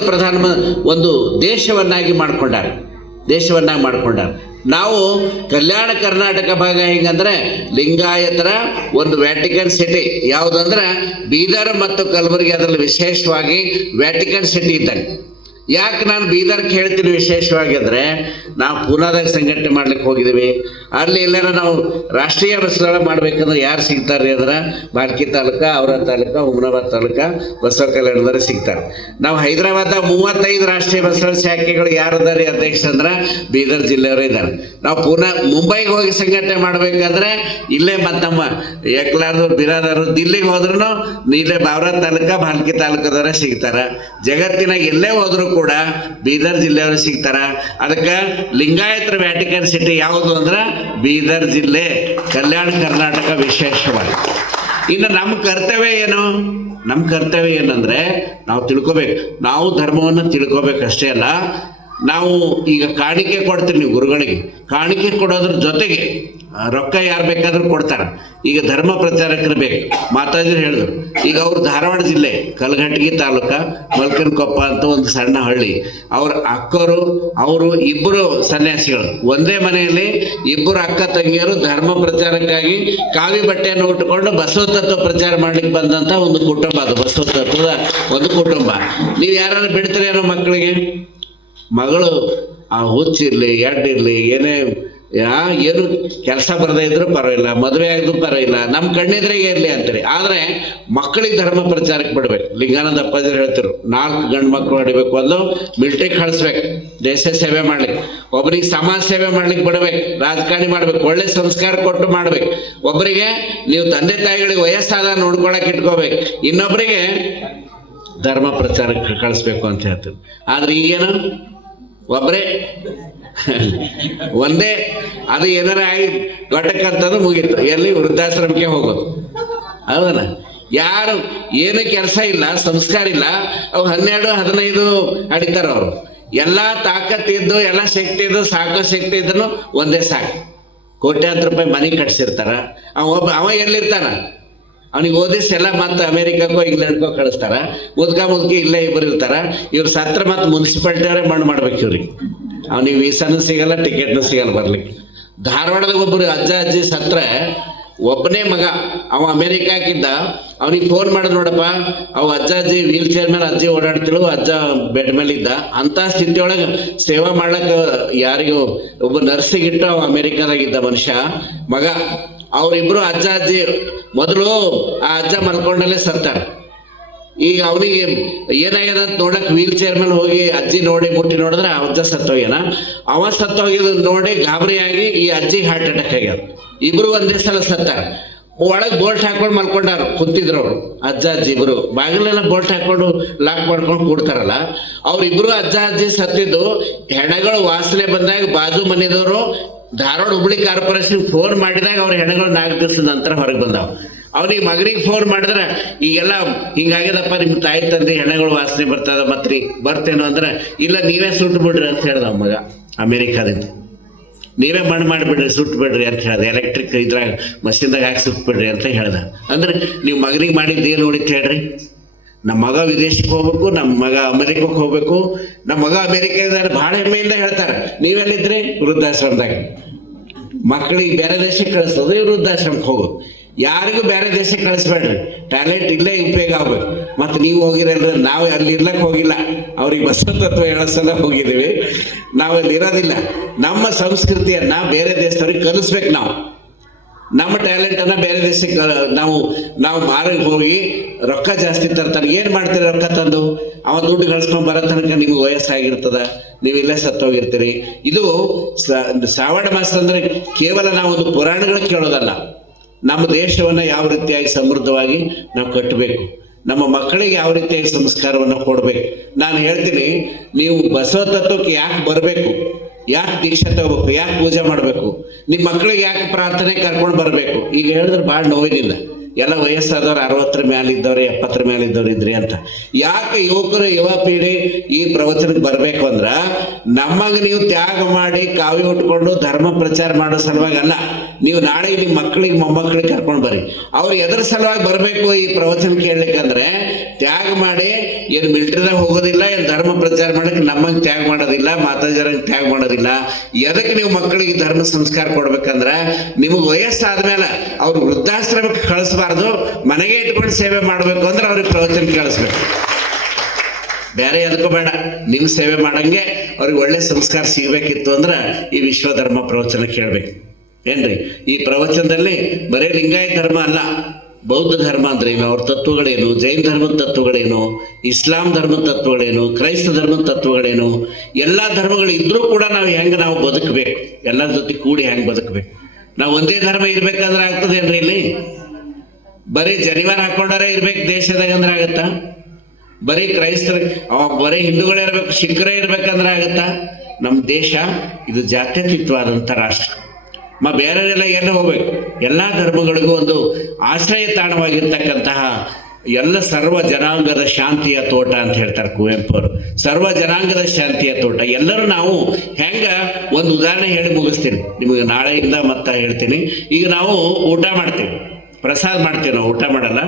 ಪ್ರಧಾನ ಒಂದು ದೇಶವನ್ನಾಗಿ ಮಾಡ್ಕೊಂಡಾರ. ದೇಶವನ್ನಾಗಿ ಮಾಡ್ಕೊಂಡಾರ. ನಾವು ಕಲ್ಯಾಣ ಕರ್ನಾಟಕ ಭಾಗ ಹೆಂಗಂದ್ರೆ ಲಿಂಗಾಯತರ ಒಂದು ವ್ಯಾಟಿಕನ್ ಸಿಟಿ. ಯಾವುದಂದ್ರೆ ಬೀದರ್ ಮತ್ತು ಕಲಬುರಗಿ ಅದರಲ್ಲಿ ವಿಶೇಷವಾಗಿ ವ್ಯಾಟಿಕನ್ ಸಿಟಿ ಇದ್ದಂಗೆ. ಯಾಕೆ ನಾನು ಬೀದರ್ಗೆ ಹೇಳ್ತೀನಿ ವಿಶೇಷವಾಗಿ ಅಂದರೆ ನಾವು ಪೂನಾದಾಗ ಸಂಘಟನೆ ಮಾಡ್ಲಿಕ್ಕೆ ಹೋಗಿದ್ದೀವಿ ಅಲ್ಲಿ ಎಲ್ಲಾರ ನಾವು ರಾಷ್ಟ್ರೀಯ ಬಸ್ಗಳ ಮಾಡ್ಬೇಕಂದ್ರೆ ಯಾರು ಸಿಗ್ತಾರೆ ಅಂದ್ರೆ ಬಾಲ್ಕಿ ತಾಲೂಕ, ಅವರ ತಾಲೂಕ ಹುಮನಾಬಾದ್ ತಾಲೂಕ, ಬಸವ ಕಲ್ಯಾಣದವ್ರು ಸಿಗ್ತಾರೆ. ನಾವು ಹೈದರಾಬಾದ ಮೂವತ್ತೈದು ರಾಷ್ಟ್ರೀಯ ಬಸ್ಗಳ ಶಾಖೆಗಳು ಯಾರು ಅದಾರೆ ಅಧ್ಯಕ್ಷ ಅಂದ್ರೆ ಬೀದರ್ ಜಿಲ್ಲೆಯವರು ಇದ್ದಾರೆ ನಾವು ಪೂನಾ ಮುಂಬೈಗೆ ಹೋಗಿ ಸಂಘಟನೆ ಮಾಡ್ಬೇಕಂದ್ರೆ ಇಲ್ಲೇ ಮತ್ತು ನಮ್ಮ ಎಕ್ಲಾರ್ದವ್ರು ಬಿರಾದವರು ದಿಲ್ಲಿಗೆ ಹೋದ್ರೂ ಇಲ್ಲೇ ಬಾವ್ರಾ ತಾಲೂಕ ಬಾಲ್ಕಿ ತಾಲೂಕದವರೇ ಸಿಗ್ತಾರೆ. ಜಗತ್ತಿನಾಗ ಎಲ್ಲೇ ಹೋದರೂ ಕೂಡ ಬೀದರ್ ಜಿಲ್ಲೆಯವರು ಸಿಗ್ತಾರ. ಅದಕ್ಕೆ ಲಿಂಗಾಯತರ ವ್ಯಾಟಿಕನ್ ಸಿಟಿ ಯಾವುದು ಅಂದ್ರೆ ಬೀದರ್ ಜಿಲ್ಲೆ, ಕಲ್ಯಾಣ ಕರ್ನಾಟಕ ವಿಶೇಷವಾಗಿ. ಇನ್ನು ನಮ್ಮ ಕರ್ತವ್ಯ ಏನು? ನಮ್ಮ ಕರ್ತವ್ಯ ಏನಂದ್ರೆ ನಾವು ತಿಳ್ಕೊಬೇಕು. ನಾವು ಧರ್ಮವನ್ನು ತಿಳ್ಕೊಬೇಕಷ್ಟೇ ಅಲ್ಲ ನಾವು ಈಗ ಕಾಣಿಕೆ ಕೊಡ್ತೀವಿ ನೀವು ಗುರುಗಳಿಗೆ. ಕಾಣಿಕೆ ಕೊಡೋದ್ರ ಜೊತೆಗೆ ರೊಕ್ಕ ಯಾರು ಬೇಕಾದ್ರೂ ಕೊಡ್ತಾರೆ. ಈಗ ಧರ್ಮ ಪ್ರಚಾರಕರು ಬೇಕು. ಮಾತಾಜಿ ಹೇಳಿದ್ರು. ಈಗ ಅವರು ಧಾರವಾಡ ಜಿಲ್ಲೆ ಕಲಘಟಗಿ ತಾಲೂಕ, ಮಲ್ಕನಕೊಪ್ಪ ಅಂತ ಒಂದು ಸಣ್ಣ ಹಳ್ಳಿ. ಅವ್ರ ಅಕ್ಕರು, ಅವರು ಇಬ್ಬರು ಸನ್ಯಾಸಿಗಳು. ಒಂದೇ ಮನೆಯಲ್ಲಿ ಇಬ್ಬರು ಅಕ್ಕ ತಂಗಿಯರು ಧರ್ಮ ಪ್ರಚಾರಕ್ಕಾಗಿ ಕಾವಿ ಬಟ್ಟೆಯನ್ನು ಉಟ್ಟುಕೊಂಡು ಬಸವ ತತ್ವ ಪ್ರಚಾರ ಮಾಡ್ಲಿಕ್ಕೆ ಬಂದಂತ ಒಂದು ಕುಟುಂಬ ಅದು. ಬಸವ ತತ್ವದ ಒಂದು ಕುಟುಂಬ. ನೀವು ಯಾರು ಬಿಡ್ತೀರೇನೋ ಮಕ್ಕಳಿಗೆ? ಮಗಳು ಆ ಹುಚ್ಚಿರ್ಲಿ ಎಡ್ಡಿರ್ಲಿ ಏನೇ ಯಾ ಏನು ಕೆಲಸ ಬರದೇ ಇದ್ರೂ ಪರವಾಗಿಲ್ಲ, ಮದುವೆ ಆಗಿದ್ರು ಪರವಾಗಿಲ್ಲ ನಮ್ಮ ಕಣ್ಣೆದ್ರಿಗೆ ಇರಲಿ ಅಂತಾರೆ? ಆದರೆ ಮಕ್ಕಳಿಗೆ ಧರ್ಮ ಪ್ರಚಾರಕ್ಕೆ ಬಿಡ್ಬೇಕು. ಲಿಂಗಾನಂದ ಅಪ್ಪಾಜಿ ಹೇಳ್ತಿರು ನಾಲ್ಕು ಗಂಡು ಮಕ್ಕಳು ಹೊಡಿಬೇಕು ಒಂದು ಮಿಲ್ಟ್ರಿಗೆ ಕಳಿಸ್ಬೇಕು, ದೇಶ ಸೇವೆ ಮಾಡ್ಲಿಕ್ಕೆ. ಒಬ್ಬರಿಗೆ ಸಮಾಜ ಸೇವೆ ಮಾಡ್ಲಿಕ್ಕೆ ಬಿಡ್ಬೇಕು, ರಾಜಕಾರಣಿ ಮಾಡ್ಬೇಕು, ಒಳ್ಳೆ ಸಂಸ್ಕಾರ ಕೊಟ್ಟು ಮಾಡ್ಬೇಕು. ಒಬ್ಬರಿಗೆ ನೀವು ತಂದೆ ತಾಯಿಗಳಿಗೆ ವಯಸ್ಸಾದ ನೋಡ್ಕೊಳಕ್ಕೆ ಇಟ್ಕೋಬೇಕು. ಇನ್ನೊಬ್ಬರಿಗೆ ಧರ್ಮ ಪ್ರಚಾರಕ್ಕೆ ಕಳಿಸ್ಬೇಕು ಅಂತ ಹೇಳ್ತೀವಿ ಆದ್ರೆ ಈಗೇನು? ಒಬ್ಬರೇ ಒಂದೇ. ಅದು ಏನಾರ ಆಗಿ ಘಟಕಂತಂದ್ರೆ ಮುಗೀತು. ಎಲ್ಲಿ? ವೃದ್ಧಾಶ್ರಮಕ್ಕೆ ಹೋಗೋದು. ಹೌದಲ್ಲ? ಯಾರು, ಏನು ಕೆಲಸ ಇಲ್ಲ, ಸಂಸ್ಕಾರ ಇಲ್ಲ, ಅವು ಹನ್ನೆರಡು, ಹದಿನೈದು ಅಡಿತಾರ ಅವರು. ಎಲ್ಲ ತಾಕತ್ತಿದ್ದು ಎಲ್ಲ ಶಕ್ತಿ ಇದ್ದು, ಸಾಕೋ ಶಕ್ತಿ ಇದ್ರು ಒಂದೇ ಸಾಕು. ಕೋಟ್ಯಾಂತರ ರೂಪಾಯಿ ಮನೆ ಕಟ್ಸಿರ್ತಾರ. ಅವ ಒಬ್ಬ, ಅವ ಎಲ್ಲಿರ್ತಾನ? ಅವನಿಗೆ ಓದಿಸಿ ಎಲ್ಲ ಮತ್ತೆ ಅಮೇರಿಕಕ್ಕೋ ಇಂಗ್ಲೆಂಡ್ಗೋ ಕಳಿಸ್ತಾರ. ಮುದ್ಕ ಮುದ್ಕಿ ಇಲ್ಲೇ ಇಬ್ಬರು ಇರ್ತಾರ. ಇವ್ರು ಸತ್ರ ಮತ್ತೆ ಮುನ್ಸಿಪಾಲ್ಟಿಯವರೇ ಮಣ್ಣು ಮಾಡ್ಬೇಕು ಇವ್ರಿಗೆ. ಅವನಿಗೆ ವೀಸಾನು ಸಿಗಲ್ಲ, ಟಿಕೆಟ್ನು ಸಿಗಲ್ಲ ಬರ್ಲಿಕ್ಕೆ. ಧಾರವಾಡದ ಒಬ್ಬರು ಅಜ್ಜ ಅಜ್ಜಿ ಸತ್ರ ಒಬ್ಬನೇ ಮಗ, ಅವ ಅಮೇರಿಕಾಕಿದ್ದ. ಅವನಿಗೆ ಫೋನ್ ಮಾಡಿದ್ ನೋಡಪ್ಪ, ಅವ ಅಜ್ಜ ಅಜ್ಜಿ ವೀಲ್ ಚೇರ್ ಮೇಲೆ ಅಜ್ಜಿ ಓಡಾಡ್ತಿಳು ಅಜ್ಜ ಬೆಡ್ ಮೇಲೆ ಇದ್ದ. ಅಂತ ಸ್ಥಿತಿಯೊಳಗೆ ಸೇವಾ ಮಾಡ್ಲಕ್ಕ ಯಾರಿಗೂ ಒಬ್ಬ ನರ್ಸಿಗಿಟ್ಟು ಅವ ಅಮೇರಿಕಾದಾಗಿದ್ದ ಮನುಷ್ಯ. ಮಗ ಅವರಿಬ್ರು ಅಜ್ಜ ಅಜ್ಜಿ ಮೊದಲು ಆ ಅಜ್ಜ ಮಲ್ಕೊಂಡಲ್ಲೇ ಸತ್ತಾರೆ ಈಗ ಅವನಿಗೆ ಏನಾಗ್ಯದ ಅಂತ ನೋಡಕ್ ವೀಲ್ ಚೇರ್ ಮೇಲೆ ಹೋಗಿ ಅಜ್ಜಿ ನೋಡಿ ಮುಟ್ಟಿ ನೋಡಿದ್ರೆ ಆ ಅಜ್ಜ ಸತ್ತೋಗ್ಯಾನ. ಅವ ಸತ್ತೋಗಿದ್ ನೋಡಿ ಗಾಬರಿಯಾಗಿ ಈ ಅಜ್ಜಿ ಹಾರ್ಟ್ ಅಟ್ಯಾಕ್ ಆಗ್ಯದ. ಇಬ್ರು ಒಂದೇ ಸಲ ಸತ್ತಾರ. ಒಳಗೆ ಬೋಲ್ಟ್ ಹಾಕೊಂಡು ಮಲ್ಕೊಂಡಾರು, ಕುಂತಿದ್ರು ಅವರು. ಅಜ್ಜ ಅಜ್ಜಿ ಇಬ್ರು. ಬಾಗಿಲೆಲ್ಲ ಬೋಲ್ಟ್ ಹಾಕೊಂಡು ಲಾಕ್ ಮಾಡ್ಕೊಂಡು ಕೂಡ್ತಾರಲ್ಲ. ಅವ್ರಿಬ್ರು ಅಜ್ಜ ಅಜ್ಜಿ ಸತ್ತಿದ್ದು ಹೆಣಗಳು ವಾಸನೆ ಬಂದಾಗ ಬಾಜು ಮನೆದವರು ಧಾರವಾಡ ಹುಬ್ಳಿ ಕಾರ್ಪೊರೇಷನ್ ಫೋನ್ ಮಾಡಿದಾಗ ಅವ್ರ ಹೆಣಗಳು ನಾಲ್ಕು ದಿವಸದ ನಂತರ ಹೊರಗೆ ಬಂದಾವ. ಅವ್ರಿಗೆ ಮಗನಿಗೆ ಫೋನ್ ಮಾಡಿದ್ರೆ, ಈಗೆಲ್ಲ ಹಿಂಗಾಗ್ಯದಪ್ಪ ನಿಮ್ಮ ತಾಯಿ ತಂದೆ ಹೆಣಗಳು ವಾಸನೆ ಬರ್ತದ ಮತ್ರಿ ಬರ್ತೇನೋ ಅಂದ್ರೆ, ಇಲ್ಲ ನೀವೇ ಸುಟ್ಟು ಬಿಡ್ರಿ ಅಂತ ಹೇಳ್ದ ಮಗ ಅಮೇರಿಕಾದಿಂದ. ನೀವೇ ಮಣ್ಣು ಮಾಡಿಬಿಡ್ರಿ, ಸುಟ್ಟು ಬಿಡ್ರಿ ಅಂತ ಹೇಳ್ದೆ. ಎಲೆಕ್ಟ್ರಿಕ್ ಇದ್ರಾಗ ಮಷಿನ್ದಾಗ ಹಾಕಿ ಸುಟ್ಟು ಬಿಡ್ರಿ ಅಂತ ಹೇಳ್ದೆ. ಅಂದ್ರೆ, ನೀವು ಮಗನಿಗೆ ಮಾಡಿದ್ದು ಏನು ನೋಡಿತ್ತು ಹೇಳ್ರಿ? ನಮ್ಮ ಮಗ ವಿದೇಶಕ್ಕೆ ಹೋಗ್ಬೇಕು, ನಮ್ಮ ಮಗ ಅಮೆರಿಕಕ್ಕೆ ಹೋಗ್ಬೇಕು. ನಮ್ಮ ಮಗ ಅಮೆರಿಕದಾಗ ಭಾಳ ಹೆಮ್ಮೆಯಿಂದ ಹೇಳ್ತಾರೆ, ನೀವೆಲ್ಲಿದ್ರೆ ವೃದ್ಧಾಶ್ರಮದಾಗ? ಮಕ್ಕಳಿಗೆ ಬೇರೆ ದೇಶಕ್ಕೆ ಕಳಿಸೋದು ವೃದ್ಧಾಶ್ರಮಕ್ಕೆ ಹೋಗೋದು ಯಾರಿಗೂ ಬೇರೆ ದೇಶಕ್ಕೆ ಕಳಿಸ್ಬೇಡ್ರಿ. ಟ್ಯಾಲೆಂಟ್ ಇಲ್ಲೇ ಉಪಯೋಗ ಆಗ್ಬೇಕು. ಮತ್ತು ನೀವು ಹೋಗಿರಲ್ರಿ ನಾವು ಅಲ್ಲಿ ಇರ್ಲಕ್ಕೆ ಹೋಗಿಲ್ಲ. ಅವ್ರಿಗೆ ಬಸವತತ್ವ ಹೇಳೋ ಸಲ ಹೋಗಿದ್ದೀವಿ. ನಾವು ಅಲ್ಲಿ ಇರೋದಿಲ್ಲ. ನಮ್ಮ ಸಂಸ್ಕೃತಿಯನ್ನ ಬೇರೆ ದೇಶದವ್ರಿಗೆ ಕಲಿಸ್ಬೇಕು ನಾವು. ನಮ್ಮ ಟ್ಯಾಲೆಂಟನ್ನು ಬೇರೆ ದೇಶಕ್ಕೆ ನಾವು ನಾವು ಮಾರಿಗೆ ಹೋಗಿ ರೊಕ್ಕ ಜಾಸ್ತಿ ತರ್ತಾರೆ ಏನು ಮಾಡ್ತೀರಿ ರೊಕ್ಕ ತಂದು? ಅವ ದುಡ್ಡು ಗಳಿಸ್ಕೊಂಡು ಬರೋ ತನಕ ನಿಮ್ಗೆ ವಯಸ್ಸಾಗಿರ್ತದ. ನೀವು ಇಲ್ಲೇ ಸತ್ತೋಗಿರ್ತೀರಿ. ಇದು ಶ್ರಾವಣ ಮಾಸ ಅಂದರೆ ಕೇವಲ ನಾವು ಒಂದು ಪುರಾಣಗಳು ಕೇಳೋದಲ್ಲ. ನಮ್ಮ ದೇಶವನ್ನು ಯಾವ ರೀತಿಯಾಗಿ ಸಮೃದ್ಧವಾಗಿ ನಾವು ಕಟ್ಟಬೇಕು ನಮ್ಮ ಮಕ್ಕಳಿಗೆ ಯಾವ ರೀತಿಯಾಗಿ ಸಂಸ್ಕಾರವನ್ನು ಕೊಡಬೇಕು? ನಾನು ಹೇಳ್ತೀನಿ, ನೀವು ಬಸವ ತತ್ವಕ್ಕೆ ಯಾಕೆ ಬರಬೇಕು? ಯಾಕೆ ದೀಕ್ಷೆ ತಗೋಬೇಕು? ಯಾಕೆ ಪೂಜೆ ಮಾಡಬೇಕು? ನಿಮ್ಮ ಮಕ್ಕಳಿಗೆ ಯಾಕೆ ಪ್ರಾರ್ಥನೆ ಕರ್ಕೊಂಡು ಬರಬೇಕು? ಈಗ ಹೇಳಿದ್ರೆ ಭಾಳ ನೋವಿನಿಲ್ಲ ಎಲ್ಲ ವಯಸ್ಸಾದವ್ರು ಅರವತ್ತರ ಮೇಲೆ ಇದ್ದವ್ರು ಎಪ್ಪತ್ತರ ಮೇಲೆ ಇದ್ದವ್ರು ಇದ್ರಿ ಅಂತ. ಯಾಕೆ ಯುವಕರು ಯುವ ಪೀಳಿ ಈ ಪ್ರವಚನಕ್ಕೆ ಬರಬೇಕು ಅಂದ್ರ ನಮಗೆ ನೀವು ತ್ಯಾಗ ಮಾಡಿ ಕಾವ್ಯ ಉಟ್ಕೊಂಡು ಧರ್ಮ ಪ್ರಚಾರ ಮಾಡೋ ಸಲುವಾಗಿ ಅಲ್ಲ. ನೀವು ನಾಳೆ ನಿಮ್ಮ ಮಕ್ಕಳಿಗೆ, ಮೊಮ್ಮಕ್ಕಳಿಗೆ ಕರ್ಕೊಂಡು ಬರ್ರಿ. ಅವ್ರು ಎದ್ರ ಸಲುವಾಗಿ ಬರಬೇಕು ಈ ಪ್ರವಚನ ಕೇಳಲಿಕ್ಕಂದ್ರೆ ತ್ಯಾಗ ಮಾಡಿ ಏನು ಮಿಲ್ಟ್ರಿದಾಗ ಹೋಗೋದಿಲ್ಲ, ಏನು ಧರ್ಮ ಪ್ರಚಾರ ಮಾಡಕ್ಕೆ ನಮಗೆ ತ್ಯಾಗ ಮಾಡೋದಿಲ್ಲ ಮಾತಾಜರಂಗೆ ತ್ಯಾಗ ಮಾಡೋದಿಲ್ಲ. ಎದಕ್ಕೆ ನೀವು ಮಕ್ಕಳಿಗೆ ಧರ್ಮ ಸಂಸ್ಕಾರ ಕೊಡ್ಬೇಕಂದ್ರೆ, ನಿಮಗೆ ವಯಸ್ಸಾದ್ಮೇಲೆ ಅವ್ರು ವೃದ್ಧಾಶ್ರಮಕ್ಕೆ ಕಳಿಸ್ಬಾರ್ದು ಮನೆಗೆ ಇಟ್ಕೊಂಡು ಸೇವೆ ಮಾಡಬೇಕು ಅಂದ್ರೆ ಅವ್ರಿಗೆ ಪ್ರವಚನ ಕೇಳಿಸ್ಬೇಕು. ಬೇರೆ ಎದಕ್ಕೂ ಬೇಡ. ನಿಮ್ಮ ಸೇವೆ ಮಾಡಂಗೆ ಅವ್ರಿಗೆ ಒಳ್ಳೆ ಸಂಸ್ಕಾರ ಸಿಗಬೇಕಿತ್ತು ಅಂದ್ರೆ ಈ ವಿಶ್ವಧರ್ಮ ಪ್ರವಚನ ಕೇಳಬೇಕು. ಏನ್ರಿ? ಈ ಪ್ರವಚನದಲ್ಲಿ ಬರೀ ಲಿಂಗಾಯತ ಧರ್ಮ ಅಲ್ಲ, ಬೌದ್ಧ ಧರ್ಮ ಅಂದ್ರೆ ಏನು? ಅವ್ರ ತತ್ವಗಳೇನು? ಜೈನ ಧರ್ಮದ ತತ್ವಗಳೇನು? ಇಸ್ಲಾಂ ಧರ್ಮದ ತತ್ವಗಳೇನು? ಕ್ರೈಸ್ತ ಧರ್ಮದ ತತ್ವಗಳೇನು? ಎಲ್ಲ ಧರ್ಮಗಳು ಇದ್ರೂ ಕೂಡ ನಾವು ಹೆಂಗೆ ನಾವು ಬದುಕಬೇಕು? ಎಲ್ಲರ ಜೊತೆ ಕೂಡಿ ಹೆಂಗೆ ಬದುಕಬೇಕು? ನಾವು ಒಂದೇ ಧರ್ಮ ಇರ್ಬೇಕಂದ್ರೆ ಆಗ್ತದೇನ್ರಿ ಇಲ್ಲಿ? ಬರೀ ಜನಿವಾರ ಹಾಕೊಂಡರೆ ಇರ್ಬೇಕು ದೇಶದಾಗ ಅಂದ್ರೆ ಆಗತ್ತಾ? ಬರೀ ಕ್ರೈಸ್ತರ ಬರೀ ಹಿಂದೂಗಳೇ ಇರ್ಬೇಕು ಶಿಖರೇ ಇರ್ಬೇಕಂದ್ರೆ ಆಗತ್ತಾ? ನಮ್ಮ ದೇಶ ಇದು ಜಾತ್ಯತೀತವಾದಂಥ ರಾಷ್ಟ್ರ. ಮ ಬೇರೆಲ್ಲ ಎಲ್ಲಿ ಹೋಗ್ಬೇಕು? ಎಲ್ಲ ಧರ್ಮಗಳಿಗೂ ಒಂದು ಆಶ್ರಯ ತಾಣವಾಗಿರ್ತಕ್ಕಂತಹ ಎಲ್ಲ ಸರ್ವ ಜನಾಂಗದ ಶಾಂತಿಯ ತೋಟ ಅಂತ ಹೇಳ್ತಾರೆ ಕುವೆಂಪು ಅವರು. ಸರ್ವ ಜನಾಂಗದ ಶಾಂತಿಯ ತೋಟ. ಎಲ್ಲರೂ ನಾವು ಹೆಂಗ ಒಂದು ಉದಾಹರಣೆ ಹೇಳಿ ಮುಗಿಸ್ತೀನಿ. ನಿಮಗೆ ನಾಳೆಯಿಂದ ಮತ್ತೆ ಹೇಳ್ತೀನಿ. ಈಗ ನಾವು ಊಟ ಮಾಡ್ತೀವಿ. ಪ್ರಸಾದ ಮಾಡ್ತೀವಿ ನಾವು ಊಟ ಮಾಡಲ್ಲ.